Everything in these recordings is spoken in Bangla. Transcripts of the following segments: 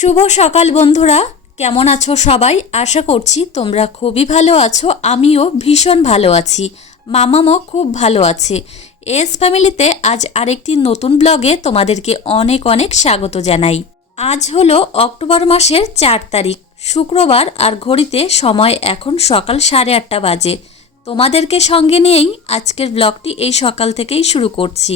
শুভ সকাল বন্ধুরা। কেমন আছো সবাই? আশা করছি তোমরা খুবই ভালো আছো। আমিও ভীষণ ভালো আছি। মামামও খুব ভালো আছে। এস ফ্যামিলিতে আজ আরেকটি নতুন ব্লগে তোমাদেরকে অনেক অনেক স্বাগত জানাই। আজ হলো অক্টোবর মাসের চার তারিখ। শুক্রবার আর ঘড়িতে সময় এখন সকাল সাড়ে আটটা বাজে। তোমাদেরকে সঙ্গে নিয়েই আজকের ব্লগটি এই সকাল থেকেই শুরু করছি।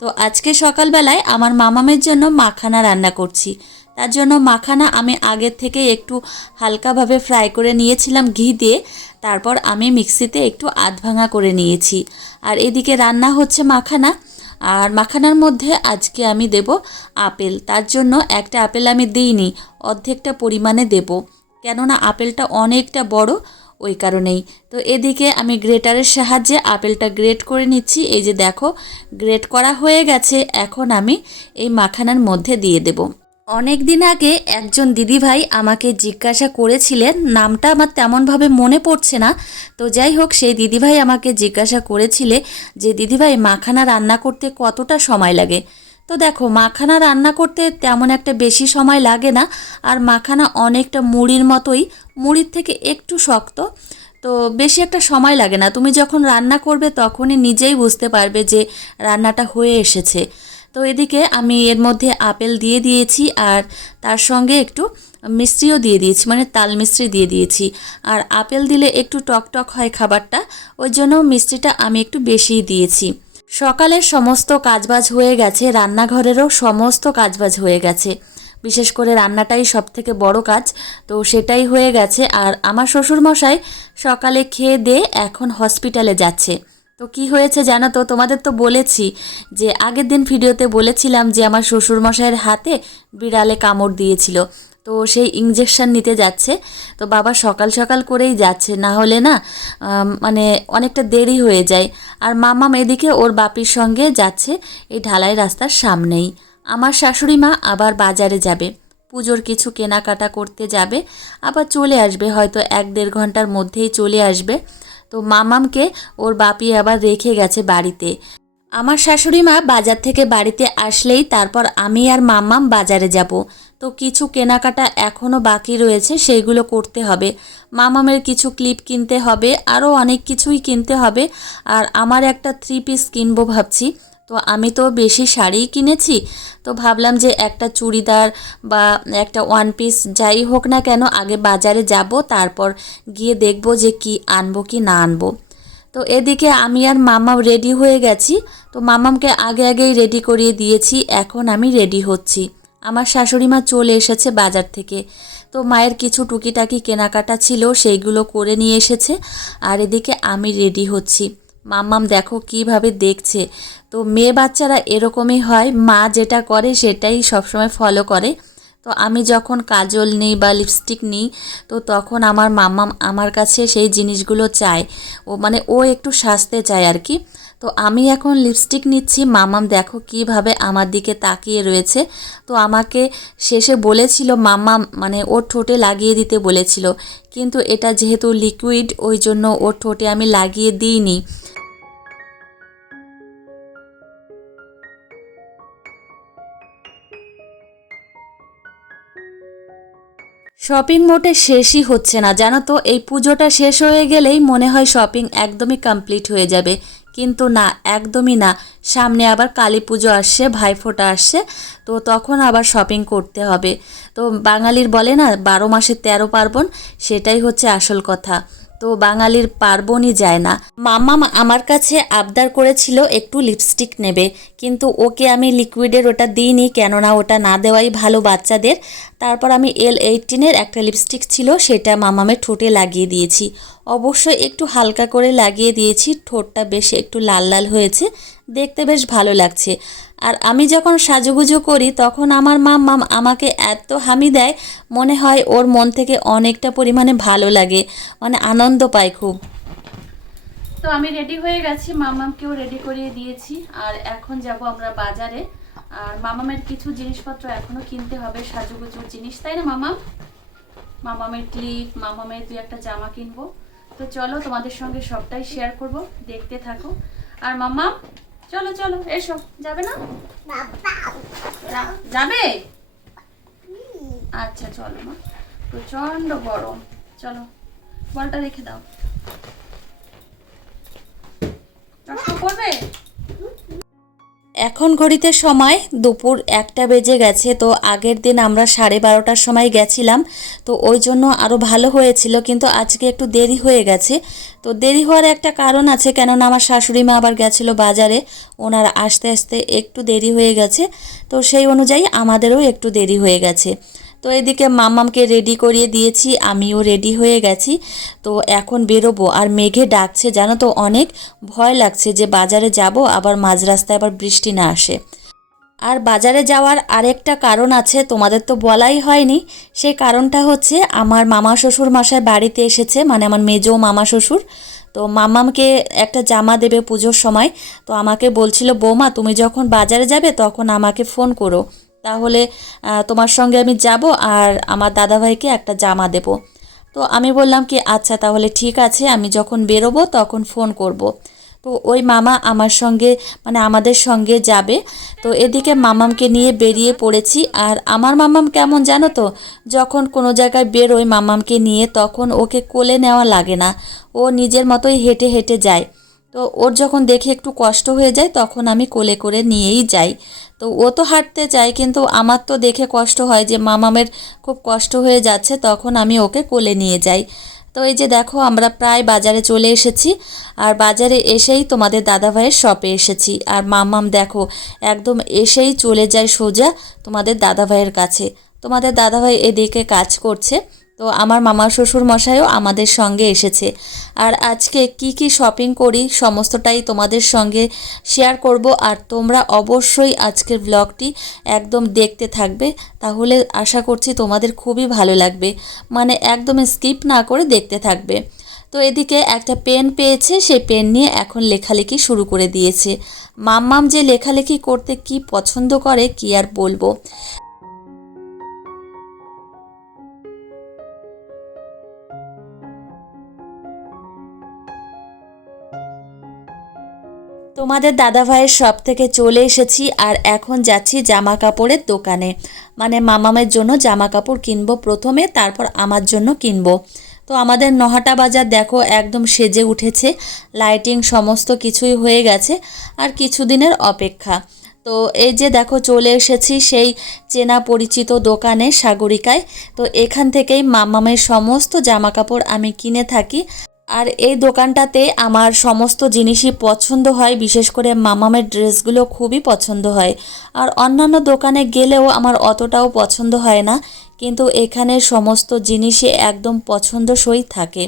তো আজকে সকালবেলায় আমার মামামের জন্য মাখানা রান্না করছি। তার জন্য মাখানা আমি আগের থেকে একটু হালকাভাবে ফ্রাই করে নিয়েছিলাম ঘি দিয়ে। তারপর আমি মিক্সিতে একটু আধ ভাঙা করে নিয়েছি। আর এদিকে রান্না হচ্ছে মাখানা। আর মাখানার মধ্যে আজকে আমি দেব আপেল। তার জন্য একটা আপেল আমি দিইনি, অর্ধেকটা পরিমাণে দেব। কেননা আপেলটা অনেকটা বড়, ওই কারণেই। তো এদিকে আমি গ্রেটারের সাহায্যে আপেলটা গ্রেট করে নিচ্ছি। এই যে দেখো, গ্রেট করা হয়ে গেছে। এখন আমি এই মাখানার মধ্যে দিয়ে দেব। অনেক দিন আগে একজন দিদিভাই আমাকে জিজ্ঞাসা করেছিলেন, নামটা আমার তেমনভাবে মনে পড়ছে না। তো যাই হোক, সেই দিদিভাই আমাকে জিজ্ঞাসা করেছিলে যে, দিদিভাই, মাখানা রান্না করতে কতটা সময় লাগে? তো দেখো, মাখানা রান্না করতে তেমন একটা বেশি সময় লাগে না, আর মাখানা অনেকটা মুড়ির মতোই, মুড়ির থেকে একটু শক্ত। তো বেশি একটা সময় লাগে না। তুমি যখন রান্না করবে, তখনই নিজেই বুঝতে পারবে যে, রান্নাটা হয়ে এসেছে। তো এদিকে আমি এর মধ্যে আপেল দিয়ে দিয়েছি আর তার সঙ্গে একটু মিষ্টিও দিয়ে দিয়েছি মানে তাল মিষ্টি দিয়ে দিয়েছি। আর আপেল দিলে একটু টক টক হয় খাবারটা, ওই জন্য মিষ্টিটা আমি একটু বেশিই দিয়েছি। সকালের সমস্ত কাজবাজ হয়ে গেছে, রান্নাঘরেরও সমস্ত কাজবাজ হয়ে গেছে। বিশেষ করে রান্নাটাই সব থেকে বড় কাজ, তো সেটাই হয়ে গেছে। আর আমার শ্বশুরমশাই সকালে খেয়ে দিয়ে এখন হসপিটালে যাচ্ছে। তো কি হয়েছে জানো তো? তোমাদের তো বলেছি যে আগের দিন ভিডিওতে বলেছিলাম যে আমার শ্বশুরমশাইয়ের হাতে বিড়ালে কামড় দিয়েছিল। তো সেই ইঞ্জেকশন নিতে যাচ্ছে। তো বাবা সকাল সকাল করেই যাচ্ছে। না হলে না মানে অনেকটা দেরি হয়ে যায়। আর মামাম এদিকে ওর বাপির সঙ্গে যাচ্ছে এই ঢালাই রাস্তার সামনেই। আমার শাশুড়ি মা আবার বাজারে যাবে। পুজোর কিছু কেনাকাটা করতে যাবে। আবার চলে আসবে। হয়তো এক দেড় ঘণ্টার মধ্যেই চলে আসবে। তো মামামকে ওর বাপি আবার রেখে গেছে বাড়িতে। আমার শাশুড়ি মা বাজার থেকে বাড়িতে আসলেই তারপর আমি আর মাম্মাম বাজারে যাব। তো কিছু কেনাকাটা এখনও বাকি রয়েছে, সেইগুলো করতে হবে। মামামের কিছু ক্লিপ কিনতে হবে, আরও অনেক কিছুই কিনতে হবে। আর আমার একটা থ্রি পিস কিনবো ভাবছি। তো আমি তো বেশি শাড়িই কিনেছি, তো ভাবলাম যে একটা চুড়িদার বা একটা ওয়ান পিস যাই হোক না কেন আগে বাজারে যাব, তারপর গিয়ে দেখব যে কি আনব কি না আনব। তো এদিকে আমি আর মামাম রেডি হয়ে গেছি, তো মামামকে আগে আগেই রেডি করিয়ে দিয়েছি, এখন আমি রেডি হচ্ছি। আমার শাশুড়ি মা চলে এসেছে বাজার থেকে, তো মায়ের কিছু টুকিটাকি কেনাকাটা ছিল সেইগুলো করে নিয়ে এসেছে, আর এদিকে আমি রেডি হচ্ছি। মাম্মাম দেখো কীভাবে দেখছে তো মেয়ে বাচ্চারা এরকমই হয়, মা যেটা করে সেটাই সবসময় ফলো করে। তো আমি যখন কাজল নিই বা লিপস্টিক নিই, তো তখন আমার মাম্মাম আমার কাছে সেই জিনিসগুলো চায়। ও মানে ও একটু সাজতে চায় আর কি। তো আমি এখন লিপস্টিক নিচ্ছি, মামাম দেখো কীভাবে আমার দিকে তাকিয়ে রয়েছে। তো আমাকে শেষে বলেছিল মাম্মাম মানে ওর ঠোঁটে লাগিয়ে দিতে বলেছিল। কিন্তু এটা যেহেতু লিকুইড ওই জন্য ওর ঠোঁটে আমি লাগিয়ে দিইনি। শপিং মোটে শেষই হচ্ছে না। জানো তো, এই পুজোটা শেষ হয়ে গেলেই মনে হয় শপিং একদমই কমপ্লিট হয়ে যাবে। কিন্তু না, একদমই না। সামনে আবার কালী পুজো আসছে, ভাইফোঁটা আসছে, তো তখন আবার শপিং করতে হবে। তো বাঙালির বলে না, বারো মাসে তেরো পার্বণ, সেটাই হচ্ছে আসল কথা। তো বাঙালির পার্বণই যায় না। মাম্মা আমার কাছে আবদার করেছিল একটু লিপস্টিক নেবে, কিন্তু ওকে আমি লিকুইডের ওটা দিইনি, কেননা ওটা না দেওয়াই ভালো বাচ্চাদের। তারপর আমি এল এইটিনের একটা লিপস্টিক ছিল, সেটা মামামের ঠোঁটে লাগিয়ে দিয়েছি। অবশ্যই একটু হালকা করে লাগিয়ে দিয়েছি, ঠোঁটটা বেশ একটু লাল লাল হয়েছে, দেখতে বেশ ভালো লাগছে। আর আমি যখন সাজুগুজু করি, তখন আমার মাম্মাম আমাকে এত হামি দেয়, মনে হয় ওর মন থেকে অনেকটা পরিমাণে ভালো লাগে। মানে আনন্দ পায় খুব। তো আমি রেডি হয়ে গেছি, মামামকেও রেডি করিয়ে দিয়েছি। আর এখন যাব আমরা বাজারে। আর মামামের কিছু জিনিসপত্র এখনও কিনতে হবে সাজুগুজুর জিনিস, তাই না মামাম? মামামের ক্লিপ মামামের দুই একটা জামা কিনবো। তো চলো তোমাদের সঙ্গে সবটাই শেয়ার করব, দেখতে থাকো। আর মাম্মা? চলো চলো এসো। যাবে না? যাবে? আচ্ছা চলো মা। প্রচণ্ড গরম। চলো বলটা রেখে দাও। করবে এখন ঘড়িতে সময় দুপুর একটা বেজে গেছে, তো আগের দিন আমরা সাড়ে বারোটার সময় গেছিলাম, তো ওই জন্য আরও ভালো হয়েছিল, কিন্তু আজকে একটু দেরি হয়ে গেছে। তো দেরি হওয়ার একটা কারণ আছে, কেননা আমার শাশুড়ি মা আবার গেছিল বাজারে, ওনার আসতে আসতে একটু দেরি হয়ে গেছে, তো সেই অনুযায়ী আমাদেরও একটু দেরি হয়ে গেছে। তো এদিকে মাম্মামকে রেডি করিয়ে দিয়েছি, আমিও রেডি হয়ে গেছি। তো এখন বেরোবো, আর মেঘে ডাকছে, জানো তো অনেক। ভয় লাগছে যে বাজারে যাব, আবার মাঝ রাস্তায় আবার বৃষ্টি না আসে। আর বাজারে যাওয়ার আরেকটা কারণ আছে, তোমাদের তো বলাই হয়নি। সেই কারণটা হচ্ছে, আমার মামা শ্বশুর মশাই বাড়িতে এসেছে মানে আমার মেজো মামা শ্বশুর। তো মামামকে একটা জামা দেবে পুজোর সময়। তো আমাকে বলছিল, বৌমা, তুমি যখন বাজারে যাবে, তখন আমাকে ফোন করো। তাহলে তোমার সঙ্গে আমি যাব আর আমার দাদাভাইকে একটা জামা দেব। তো আমি বললাম কি আচ্ছা তাহলে ঠিক আছে, আমি যখন বেরোবো তখন ফোন করব। তো ওই মামা আমার সঙ্গে মানে আমাদের সঙ্গে যাবে। তো এদিকে মামামকে নিয়ে বেরিয়ে পড়েছি আর আমার মামাম কেমন জানো তো, যখন কোনো জায়গায় বেরোয় মামামকে নিয়ে তখন ওকে কোলে নেওয়া লাগে না। ও নিজের মতোই হেঁটে হেঁটে যায়। তো ওর যখন দেখে একটু কষ্ট হয়ে যায়, তখন আমি কোলে করে নিয়েই যাই। তো ও তো হাঁটতে চায় কিন্তু আমার তো দেখে কষ্ট হয় যে মামামের খুব কষ্ট হয়ে যাচ্ছে, তখন আমি ওকে কোলে নিয়ে যাই। তো এই যে দেখো, আমরা প্রায় বাজারে চলে এসেছি, আর বাজারে এসেই তোমাদের দাদাভাইয়ের শপে এসেছি। আর মামাম দেখো, একদম এসেই চলে যায় সোজা তোমাদের দাদাভাইয়ের কাছে। তোমাদের দাদাভাই এদিকে কাজ করছে। তো আমার মামা শ্বশুর মশাইও আমাদের সঙ্গে এসেছে। আর আজকে কি কি শপিং করি সমস্তটাই তোমাদের সঙ্গে শেয়ার করব। আর তোমরা অবশ্যই আজকের ব্লগটি একদম দেখতে থাকবে। তাহলে আশা করছি তোমাদের খুবই ভালো লাগবে। মানে একদম স্কিপ না করে দেখতে থাকবে। তো এদিকে একটা পেন পেয়েছে, সেই পেন নিয়ে এখন লেখালেখি শুরু করে দিয়েছে। মাম্মাম যে লেখালেখি করতে কি পছন্দ করে কি আর বলব? তোমাদের দাদাভাইয়ের শপ থেকে চলে এসেছি আর এখন যাচ্ছি জামা কাপড়ের দোকানে। মানে মামামের জন্য জামা কাপড় কিনবো প্রথমে, তারপর আমার জন্য কিনবো। তো আমাদের নহাটা বাজার দেখো একদম সেজে উঠেছে লাইটিং সমস্ত কিছুই হয়ে গেছে আর কিছুদিনের অপেক্ষা। তো এই যে দেখো চলে এসেছি সেই চেনা পরিচিত দোকানে সাগরিকায়। তো এখান থেকেই মামামের সমস্ত জামা কাপড় আমি কিনে থাকি। আর এই দোকানটাতে আমার সমস্ত জিনিসই পছন্দ হয়, বিশেষ করে মামামের ড্রেসগুলো খুবই পছন্দ হয়। আর অন্যান্য দোকানে গেলেও আমার অতটাও পছন্দ হয় না, কিন্তু এখানে সমস্ত জিনিসই একদম পছন্দসই থাকে।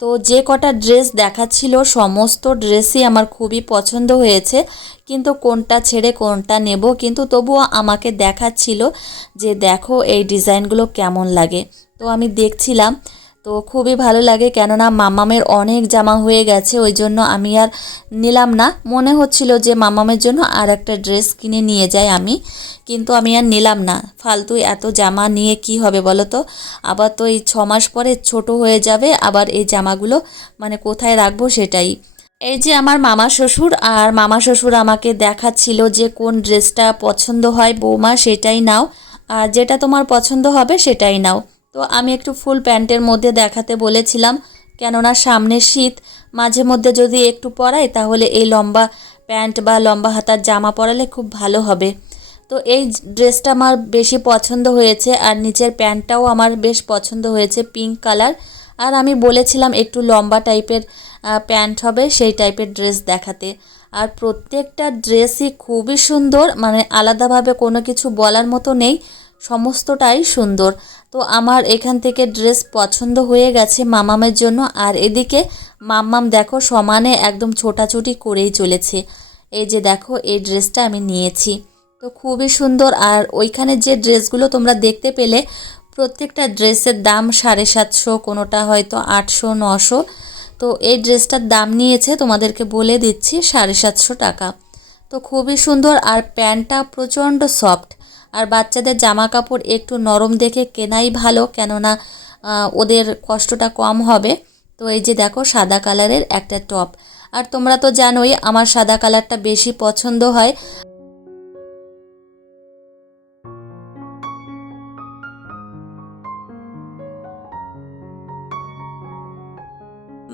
তো যে কটা ড্রেস দেখাচ্ছিল, সমস্ত ড্রেসই আমার খুবই পছন্দ হয়েছে, কিন্তু কোনটা ছেড়ে কোনটা নেব, কিন্তু তবুও আমাকে দেখাচ্ছিল যে দেখো এই ডিজাইনগুলো কেমন লাগে। তো আমি দেখছিলাম তো খুবই ভালো লাগে কেননা মামামের অনেক জামা হয়ে গেছে, ওই জন্য আমি আর নিলাম না। মনে হচ্ছিল যে মামামের জন্য আর একটা ড্রেস কিনে নিয়ে যাই আমি, কিন্তু আমি আর নিলাম না। ফালতু এত জামা নিয়ে কি হবে বলো তো? আবার তো এই ছ মাস পরে ছোট হয়ে যাবে, আবার এই জামাগুলো মানে কোথায় রাখব সেটাই। এই যে আমার মামা শ্বশুর, আর মামা শ্বশুর আমাকে দেখাচ্ছিল যে কোন ড্রেসটা পছন্দ হয় বৌমা সেটাই নাও, আর যেটা তোমার পছন্দ হবে সেটাই নাও। তো আমি একটু ফুল প্যান্টের মধ্যে দেখাতে বলেছিলাম, কেননা সামনে শীত, মাঝে মধ্যে যদি একটু পরাই তাহলে এই লম্বা প্যান্ট বা লম্বা হাতার জামা পরালে খুব ভালো হবে। তো এই ড্রেসটা আমার বেশি পছন্দ হয়েছে আর নিচের প্যান্টটাও আমার বেশ পছন্দ হয়েছে পিঙ্ক কালার। আর আমি বলেছিলাম একটু লম্বা টাইপের প্যান্ট হবে সেই টাইপের ড্রেস দেখাতে। আর প্রত্যেকটা ড্রেসই খুবই সুন্দর মানে আলাদাভাবে কোনো কিছু বলার মতো নেই, সমস্তটাই সুন্দর। তো আমার এখান থেকে ড্রেস পছন্দ হয়ে গেছে মামামের জন্য। আর এদিকে মাম্মাম দেখো সমানে একদম ছোটাছুটি করেই চলেছে। এই যে দেখো, এই ড্রেসটা আমি নিয়েছি। তো খুবই সুন্দর। আর ওইখানে যে ড্রেসগুলো তোমরা দেখতে পেলে, প্রত্যেকটা ড্রেসের দাম সাড়ে সাতশো, কোনোটা হয়তো আটশো, নশো। তো এই ড্রেসটার দাম নিয়েছে, তোমাদেরকে বলে দিচ্ছি, সাড়ে সাতশো টাকা। তো খুবই সুন্দর। আর প্যান্টটা প্রচণ্ড সফট। আর বাচ্চাদের জামা কাপড় একটু নরম দেখে কেনাই ভালো, কেননা ওদের কষ্টটা কম হবে। তো এই যে দেখো, সাদা কালারের একটা টপ। আর তোমরা তো জানোই, আমার সাদা কালারটা বেশি পছন্দ হয়।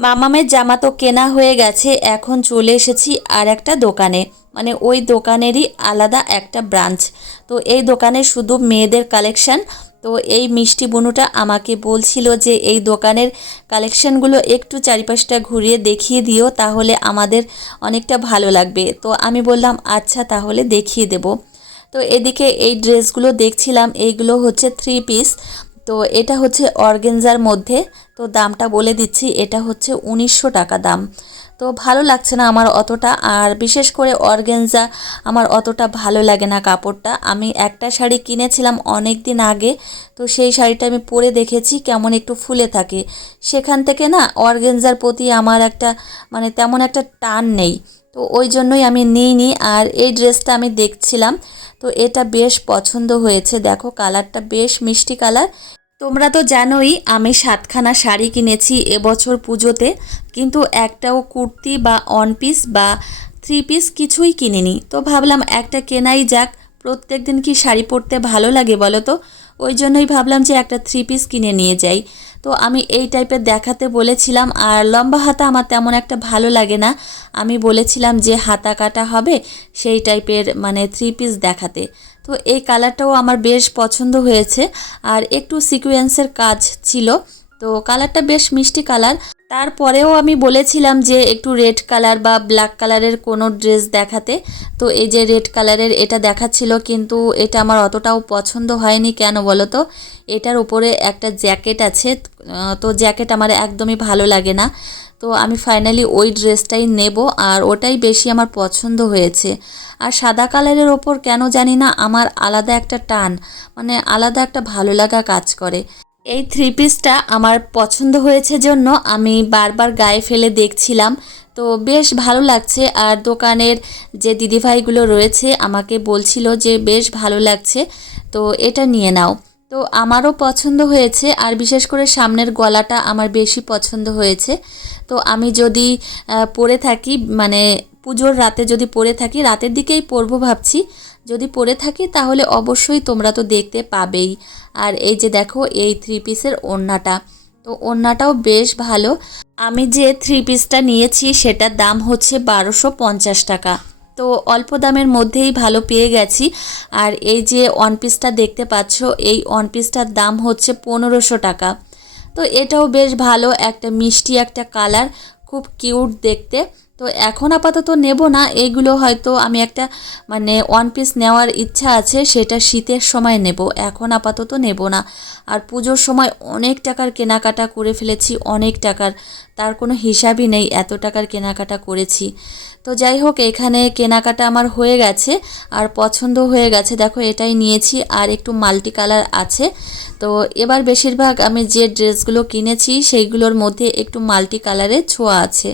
মামামের জামা তো কেনা হয়ে গেছে, এখন চলে এসেছি আর একটা দোকানে। মানে ওই দোকানেরই আলাদা একটা ব্রাঞ্চ। তো এই দোকানে শুধু মেয়েদের কালেকশন। তো এই মিষ্টি বুনুটা আমাকে বলছিল যে এই দোকানের কালেকশনগুলো একটু চারিপাশটা ঘুরিয়ে দেখিয়ে দিও, তাহলে আমাদের অনেকটা ভালো লাগবে। তো আমি বললাম আচ্ছা তাহলে দেখিয়ে দেব। তো এদিকে এই ড্রেসগুলো দেখছিলাম, এইগুলো হচ্ছে থ্রি পিস তো এটা হচ্ছে অর্গেনজার মধ্যে। তো দামটা বলে দিচ্ছি, এটা হচ্ছে উনিশশো টাকা দাম। তো ভালো লাগছে না আমার অতটা। আর বিশেষ করে অর্গেনজা, আমার অতটা ভালো লাগে না কাপড়টা। আমি একটা শাড়ি কিনেছিলাম অনেক দিন আগে, তো সেই শাড়িটা আমি পরে দেখেছি কেমন একটু ফুলে থাকে। সেখান থেকে না অর্গেনজার প্রতি আমার একটা মানে তেমন একটা টান নেই। তো ওই জন্যই আমি নিইনি। আর এই ড্রেসটা আমি দেখছিলাম, তো এটা বেশ পছন্দ হয়েছে। দেখো, কালারটা বেশ মিষ্টি কালার। তোমরা তো জানোই, আমি সাতখানা শাড়ি কিনেছি এবছর পুজোতে, কিন্তু একটাও কুর্তি বা অন পিস বা থ্রি পিস কিছুই কিনিনি। তো ভাবলাম একটা কেনাই যাক প্রত্যেক দিন কি শাড়ি পরতে ভালো লাগে বলো তো? ওই জন্যই ভাবলাম যে একটা থ্রি পিস কিনে নিয়ে যাই। তো আমি এই টাইপের দেখাতে বলেছিলাম, আর লম্বা হাতা আমার তেমন একটা ভালো লাগে না। আমি বলেছিলাম যে হাতা কাটা হবে সেই টাইপের মানে থ্রি পিস দেখাতে। তো এই কালারটাও আমার বেশ পছন্দ হয়েছে, আর একটু সিকুয়েন্সের কাজ ছিল। তো কালারটা বেশ মিষ্টি কালার। তারপরেও আমি বলেছিলাম যে একটু রেড কালার বা ব্ল্যাক কালারের কোনো ড্রেস দেখাতে। তো এই যে রেড কালারের এটা দেখাচ্ছিল কিন্তু এটা আমার অতটাও পছন্দ হয়নি। কেন বলো তো? এটার উপরে একটা জ্যাকেট আছে। তো জ্যাকেট আমার একদমই ভালো লাগে না। তো আমি ফাইনালি ওই ড্রেসটাই নেব আর ওটাই বেশি আমার পছন্দ হয়েছে। আর সাদা কালারের ওপর কেন জানি না, আমার আলাদা একটা টান। মানে আলাদা একটা ভালো লাগা কাজ করে। এই থ্রি পিসটা আমার পছন্দ হয়েছে জন্য আমি বারবার গায়ে ফেলে দেখছিলাম। তো বেশ ভালো লাগছে আর দোকানের যে দিদিভাইগুলো রয়েছে আমাকে বলছিল যে বেশ ভালো লাগছে। তো এটা নিয়ে নাও। তো আমারও পছন্দ হয়েছে আর বিশেষ করে সামনের গলাটা আমার বেশি পছন্দ হয়েছে। তো আমি যদি পরে থাকি মানে পুজোর রাতে যদি পরে থাকি, রাতের দিকেই পরবো ভাবছি। যদি পরে থাকি তাহলে অবশ্যই তোমরা তো দেখতে পাবেই। আর এই যে দেখো, এই থ্রি পিসের ওড়নাটা। তো ওড়নাটাও বেশ ভালো। আমি যে থ্রি পিসটা নিয়েছি, সেটার দাম হচ্ছে বারোশো পঞ্চাশ টাকা। তো অল্প দামের মধ্যেই ভালো পেয়ে গেছি। আর এই যে ওয়ান পিসটা দেখতে পাচ্ছ, এই ওয়ান পিসটার দাম হচ্ছে পনেরোশো টাকা। তো এটাও বেশ ভালো, একটা মিষ্টি একটা কালার, খুব কিউট দেখতে। তো এখন আপাতত নেব না। এইগুলো হয়তো আমি একটা মানে ওয়ান পিস নেওয়ার ইচ্ছা আছে, সেটা শীতের সময় নেব। এখন আপাতত নেব না। আর পুজোর সময় অনেক টাকার কেনাকাটা করে ফেলেছি, অনেক টাকার। তার কোনো হিসাবই নেই, এত টাকার কেনাকাটা করেছি। তো যাই হোক, এখানে কেনাকাটা আমার হয়ে গেছে, আর পছন্দ হয়ে গেছে। দেখো, এটাই নিয়েছি, আর একটু মাল্টি কালার আছে। তো এবার বেশিরভাগ আমি যে ড্রেসগুলো কিনেছি, সেইগুলোর মধ্যে একটু মাল্টি কালারের ছোঁয়া আছে।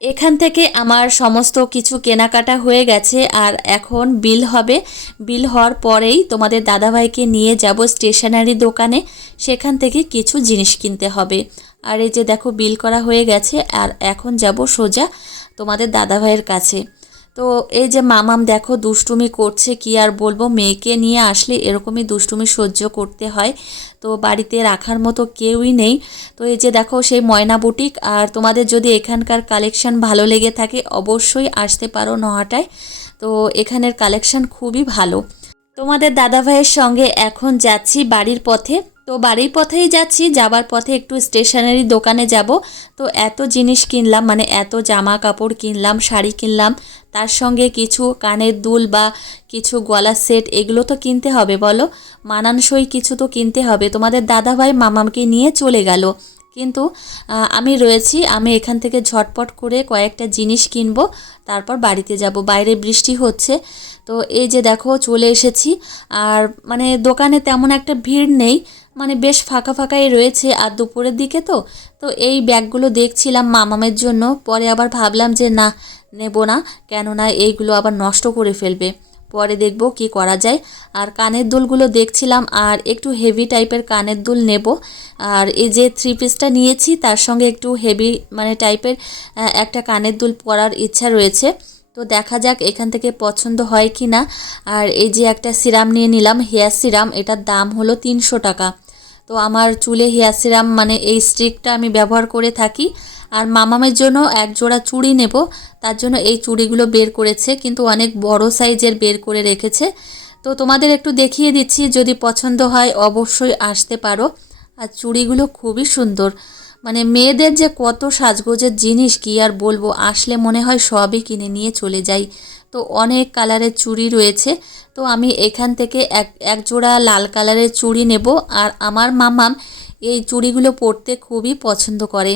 এখান থেকে আমার সমস্ত কিছু কেনাকাটা হয়ে গেছে আর এখন বিল হবে। বিল হওয়ার পরেই তোমাদের দাদাভাইকে নিয়ে যাব স্টেশনারি দোকানে। সেখান থেকে কিছু জিনিস কিনতে হবে। আর এই যে দেখো, বিল করা হয়ে গেছে আর এখন যাব সোজা তোমাদের দাদাভাইয়ের কাছে। তো এই যে মামাম, দেখো, দুষ্টুমি করছে, কি আর বলব? মেয়েকে নিয়ে আসলে এরকমই দুষ্টুমি সহ্য করতে হয়। তো বাড়িতে রাখার মতো কেউই নেই। তো এই যে দেখো, সেই ময়না বুটিক, আর তোমাদের যদি এখানকার কালেকশন ভালো লেগে থাকে, অবশ্যই আসতে পারো নহাটায়। তো এখানের কালেকশন খুবই ভালো। তোমাদের দাদাভাইয়ের সঙ্গে এখন যাচ্ছি বাড়ির পথে। তো বাড়ির পথেই যাচ্ছি, যাবার পথে একটু স্টেশনারি দোকানে যাব। তো এত জিনিস কিনলাম মানে এত জামা কাপড় কিনলাম, শাড়ি কিনলাম, তার সঙ্গে কিছু কানের দুল বা কিছু গলার সেট এগুলো তো কিনতে হবে বলো। মানানসই কিছু তো কিনতে হবে। তোমাদের দাদাভাই মামামকে নিয়ে চলে গেল। কিন্তু আমি রয়েছি, আমি এখান থেকে ঝটপট করে কয়েকটা জিনিস কিনবো, তারপর বাড়িতে যাব। বাইরে বৃষ্টি হচ্ছে, তো এই যে দেখো চলে এসেছি। আর মানে দোকানে তেমন একটা ভিড় নেই মানে বেশ ফাঁকা ফাঁকাই রয়েছে আর দুপুরের দিকে তো তো এই ব্যাগগুলো দেখছিলাম মামামের জন্য। পরে আবার ভাবলাম যে না, নেব না, কেননা এইগুলো আবার নষ্ট করে ফেলবে। পরে দেখব কি করা যায়। আর কানের দুলগুলো দেখছিলাম আর একটু হেভি টাইপের কানের দুল নেব। আর এই যে থ্রি পিসটা নিয়েছি, তার সঙ্গে একটু হেভি মানে টাইপের একটা কানের দুল পরার ইচ্ছা রয়েছে। তো দেখা যাক এখান থেকে পছন্দ হয় কি না আর এই যে একটা সিরাম নিয়ে নিলাম, হেয়ার সিরাম, এটার দাম হলো তিনশো টাকা। তো আমার চুলে হেয়ার সিরাম মানে এই স্টিকটা আমি ব্যবহার করে থাকি। আর মামামের জন্য এক জোড়া চুড়ি নেব, তার জন্য এই চুড়িগুলো বের করেছে, কিন্তু অনেক বড় সাইজের বের করে রেখেছে। তো তোমাদের একটু দেখিয়ে দিচ্ছি, যদি পছন্দ হয় অবশ্যই আসতে পারো। আর চুড়িগুলো খুবই সুন্দর। মানে মেয়েদের যে কত সাজগোজের জিনিস, কি আর বলব, আসলে মনে হয় সবই কিনে নিয়ে চলে যাই। তো অনেক কালারের চুড়ি রয়েছে। তো আমি এখান থেকে এক এক জোড়া লাল কালারের চুড়ি নেব। আর আমার মামাম এই চুড়িগুলো পরতে খুবই পছন্দ করে।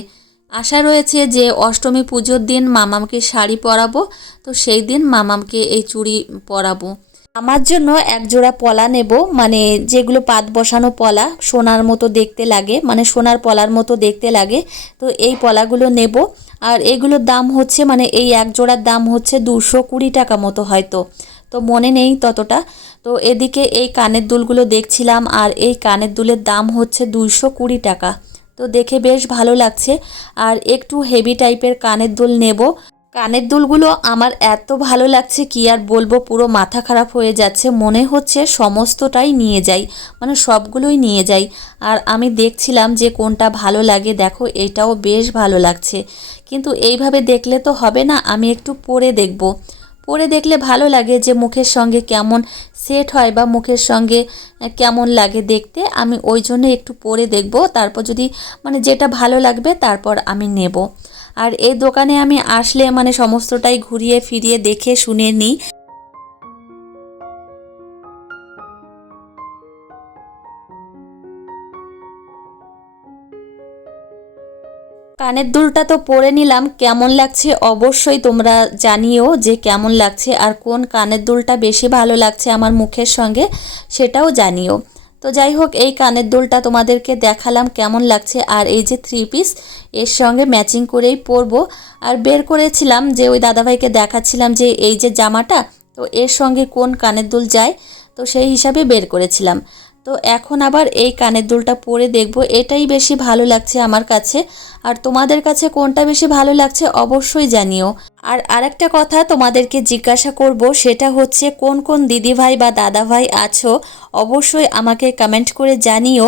আশা রয়েছে যে অষ্টমী পুজোর দিন মামামকে শাড়ি পরাবো। তো সেই দিন মামামকে এই চুড়ি পরাবো। আমার জন্য এক জোড়া পলা নেব মানে যেগুলো পাত বসানো পলা, সোনার মতো দেখতে লাগে মানে সোনার পলার মতো দেখতে লাগে। তো এই পলাগুলো নেব। আর এগুলোর দাম হচ্ছে মানে এই এক জোড়ার দাম হচ্ছে দুশো কুড়ি টাকা মতো হয়তো। তো মনে নেই ততটা। তো এদিকে এই কানের দুলগুলো দেখছিলাম, আর এই কানের দুলের দাম হচ্ছে দুইশো কুড়ি টাকা। তো দেখে বেশ ভালো লাগছে। আর একটু হেভি টাইপের কানের দুল নেব। কানের দুলগুলো আমার এত ভালো লাগছে কি আর বলব, পুরো মাথা খারাপ হয়ে যাচ্ছে। মনে হচ্ছে সমস্তটাই নিয়ে যাই মানে সবগুলোই নিয়ে যাই। আর আমি দেখছিলাম যে কোনটা ভালো লাগে, দেখো এটাও বেশ ভালো লাগছে। কিন্তু এইভাবে দেখলে তো হবে না, আমি একটু পরে দেখব। পরে দেখলে ভালো লাগে যে মুখের সঙ্গে কেমন সেট হয় বা মুখের সঙ্গে কেমন লাগে দেখতে। আমি ওই জন্য একটু পরে দেখব। তারপর যদি মানে যেটা ভালো লাগবে তারপর আমি নেব। আর এই দোকানে আমি আসলে মানে সমস্তটাই ঘুরিয়ে ফিরিয়ে দেখে শুনে নিই। কানের দুলটা তো পরে নিলাম, কেমন লাগছে অবশ্যই তোমরা জানিও যে কেমন লাগছে আর কোন কানের দুলটা বেশি ভালো লাগছে আমার মুখের সঙ্গে সেটাও জানিও। তো যাই হোক, এই কানের দুলটা তোমাদেরকে দেখালাম কেমন লাগছে আর এই যে থ্রি পিস এর সঙ্গে ম্যাচিং করেই পরবো। আর বের করেছিলাম যে ওই দাদাভাইকে দেখাচ্ছিলাম যে এই যে জামাটা, তো এর সঙ্গে কোন কানের দুল যায়, তো সেই হিসাবে বের করেছিলাম। তো এখন আবার এই কানের দুলটা পরে দেখব। এটাই বেশি ভালো লাগছে আমার কাছে। আর তোমাদের কাছে কোনটা বেশি ভালো লাগছে অবশ্যই জানিও। আর আরেকটা কথা তোমাদেরকে জিজ্ঞাসা করব, সেটা হচ্ছে কোন কোন দিদিভাই বা দাদাভাই আছো, অবশ্যই আমাকে কমেন্ট করে জানিও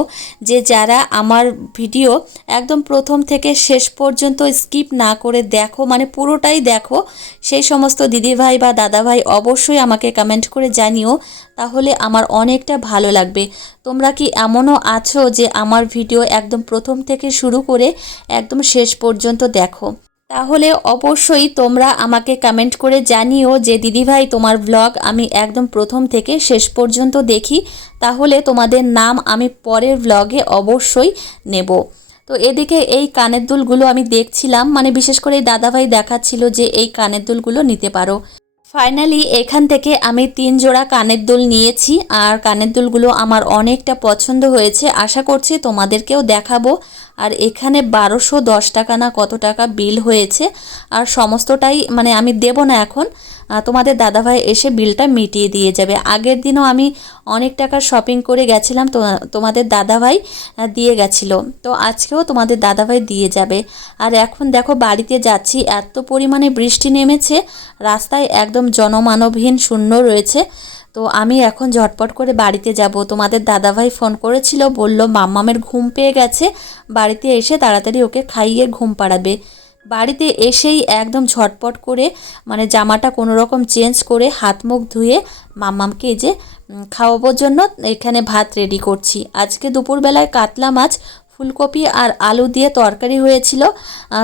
যে যারা আমার ভিডিও একদম প্রথম থেকে শেষ পর্যন্ত স্কিপ না করে দেখো মানে পুরোটাই দেখো, সেই সমস্ত দিদিভাই বা দাদাভাই অবশ্যই আমাকে কমেন্ট করে জানিও। তাহলে আমার অনেকটা ভালো লাগবে। তোমরা কি এমনও আছো যে আমার ভিডিও একদম প্রথম থেকে শুরু করে একদম শেষ পর্যন্ত দেখো? তাহলে অবশ্যই তোমরা আমাকে কমেন্ট করে জানিও যে, দিদিভাই, তোমার ব্লগ আমি একদম প্রথম থেকে শেষ পর্যন্ত দেখি। তাহলে তোমাদের নাম আমি পরের ব্লগে অবশ্যই নেব। তো এদিকে এই কানের দুলগুলো আমি দেখছিলাম। মানে বিশেষ করে এই দাদাভাই দেখাচ্ছিল যে, এই কানের দুলগুলো নিতে পারো। ফাইনালি এখান থেকে আমি তিন জোড়া কানের দুল নিয়েছি আর কানের দুলগুলো আমার অনেকটা পছন্দ হয়েছে। আশা করছি তোমাদেরকেও দেখাবো। আর এখানে বারোশো দশ টাকা না কত টাকা বিল হয়েছে, আর সমস্তটাই মানে আমি দেব না এখন। তোমাদের দাদাভাই এসে বিলটা মিটিয়ে দিয়ে যাবে। আগের দিনও আমি অনেক টাকার শপিং করে গেছিলাম, তো তোমাদের দাদাভাই দিয়ে গেছিল। তো আজকেও তোমাদের দাদাভাই দিয়ে যাবে। আর এখন দেখো বাড়িতে যাচ্ছি, এত পরিমাণে বৃষ্টি নেমেছে, রাস্তায় একদম জনমানবহীন শূন্য রয়েছে। তো আমি এখন ঝটপট করে বাড়িতে যাব। তোমাদের দাদাভাই ফোন করেছিল, বলল, মাম্মামের ঘুম পেয়ে গেছে, বাড়িতে এসে তাড়াতাড়ি ওকে খাইয়ে ঘুম পাড়াবে। বাড়িতে এসেই একদম ঝটপট করে মানে জামাটা কোনো রকম চেঞ্জ করে হাত মুখ ধুয়ে মাম্মামকে যে খাওয়াবোর জন্য এখানে ভাত রেডি করছি। আজকে দুপুরবেলায় কাতলা মাছ ফুলকপি আর আলু দিয়ে তরকারি হয়েছিল।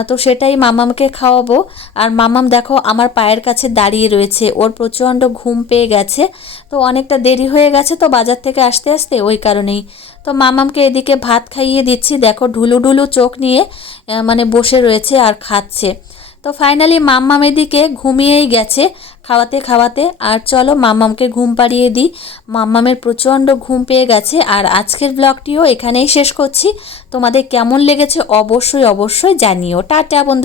তো সেটাই মামামকে খাওয়াবো। আর মামাম দেখো আমার পায়ের কাছে দাঁড়িয়ে রয়েছে। ওর প্রচণ্ড ঘুম পেয়ে গেছে। তো অনেকটা দেরি হয়ে গেছে তো বাজার থেকে আসতে আসতে ওই কারণেই। তো মামামকে এদিকে ভাত খাইয়ে দিচ্ছি। দেখো ঢুলু ঢুলু চোখ নিয়ে মানে বসে রয়েছে আর খাচ্ছে। তো ফাইনালি মাম্মাম এদিকে ঘুমিয়েই গেছে। খাওয়াতে খাওয়াতে আর চলো মাম্মামকে ঘুম পাড়িয়ে দিই। মাম্মামের প্রচণ্ড ঘুম পেয়ে গেছে আর আজকের ব্লগটিও এখানেই শেষ করছি। তোমাদের কেমন লেগেছে অবশ্যই অবশ্যই জানিও। টাটা বন্ধু।